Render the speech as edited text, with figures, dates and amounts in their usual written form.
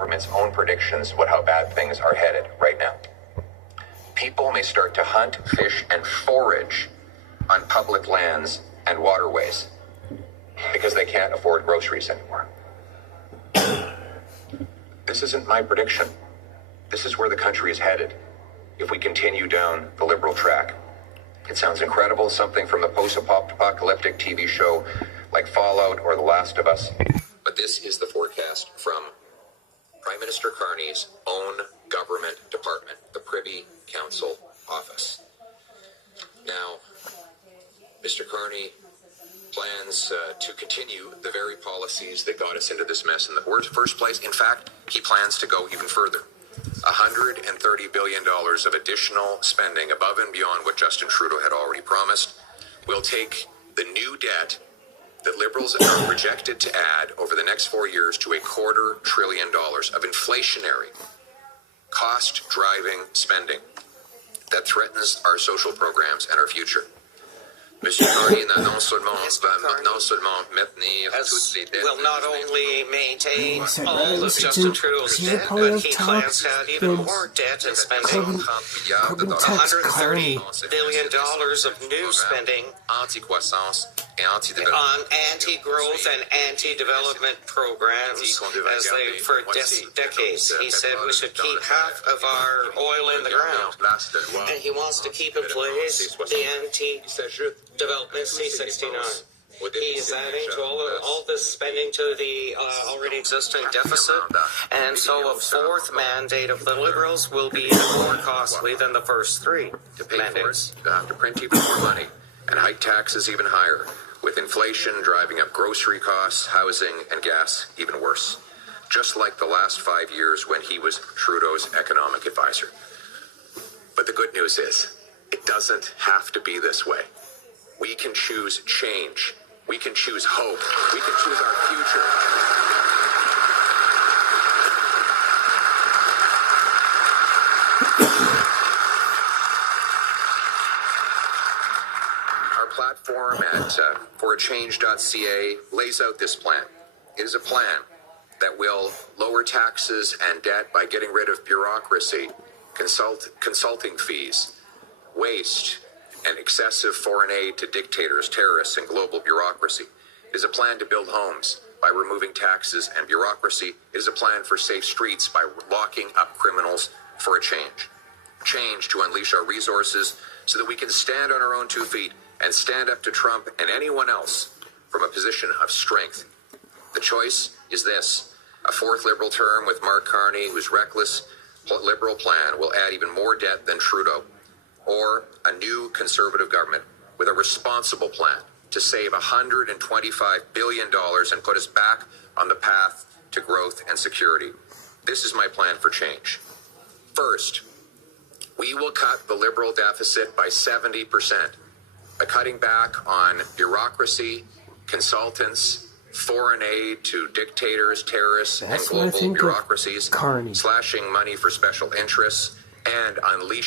government's own predictions about how bad things are headed right now. People may start to hunt, fish, and forage on public lands and waterways because they can't afford groceries anymore. This isn't my prediction. This is where the country is headed if we continue down the Liberal track. It sounds incredible, something from a post-apocalyptic TV show like Fallout or The Last of Us. But this is the forecast from Prime Minister Carney's own government department, the Privy Council office. Now, Mr. Carney plans to continue the very policies that got us into this mess in the first place. In fact, he plans to go even further. $130 billion of additional spending above and beyond what Justin Trudeau had already promised will take the new debt that Liberals are projected to add over the next 4 years to $250 billion of inflationary, cost-driving spending that threatens our social programs and our future. Monsieur Carney non seulement maintenir toutes les dettes. Will not only maintain all of Justin Trudeau's debt, but he plans to add even more debt and spending. $130 billion of new spending on anti-growth and anti-development programs as they for decades. He said we should keep half of our oil in the ground, and he wants to keep in place the anti-development C-69. He's adding to all this spending to the already existing deficit, and so a fourth mandate of the Liberals will be even more costly than the first three mandates. You have to print even more money and hike taxes even higher, with inflation driving up grocery costs, housing, and gas even worse. Just like the last 5 years when he was Trudeau's economic advisor. But the good news is, it doesn't have to be this way. We can choose change. We can choose hope. We can choose our future. Our platform at forachange.ca lays out this plan. It is a plan that will lower taxes and debt by getting rid of bureaucracy, consulting fees, waste, and excessive foreign aid to dictators, terrorists, and global bureaucracy. It is a plan to build homes by removing taxes and bureaucracy. It is a plan for safe streets by locking up criminals for a change. Change to unleash our resources so that we can stand on our own 2 feet and stand up to Trump and anyone else from a position of strength. The choice is this: a fourth Liberal term with Mark Carney, whose reckless Liberal plan will add even more debt than Trudeau, or a new Conservative government with a responsible plan to save $125 billion and put us back on the path to growth and security. This is my plan for change. First, we will cut the Liberal deficit by 70% by cutting back on bureaucracy, consultants, foreign aid to dictators, terrorists, and global bureaucracies, slashing money for special interests, and unleashing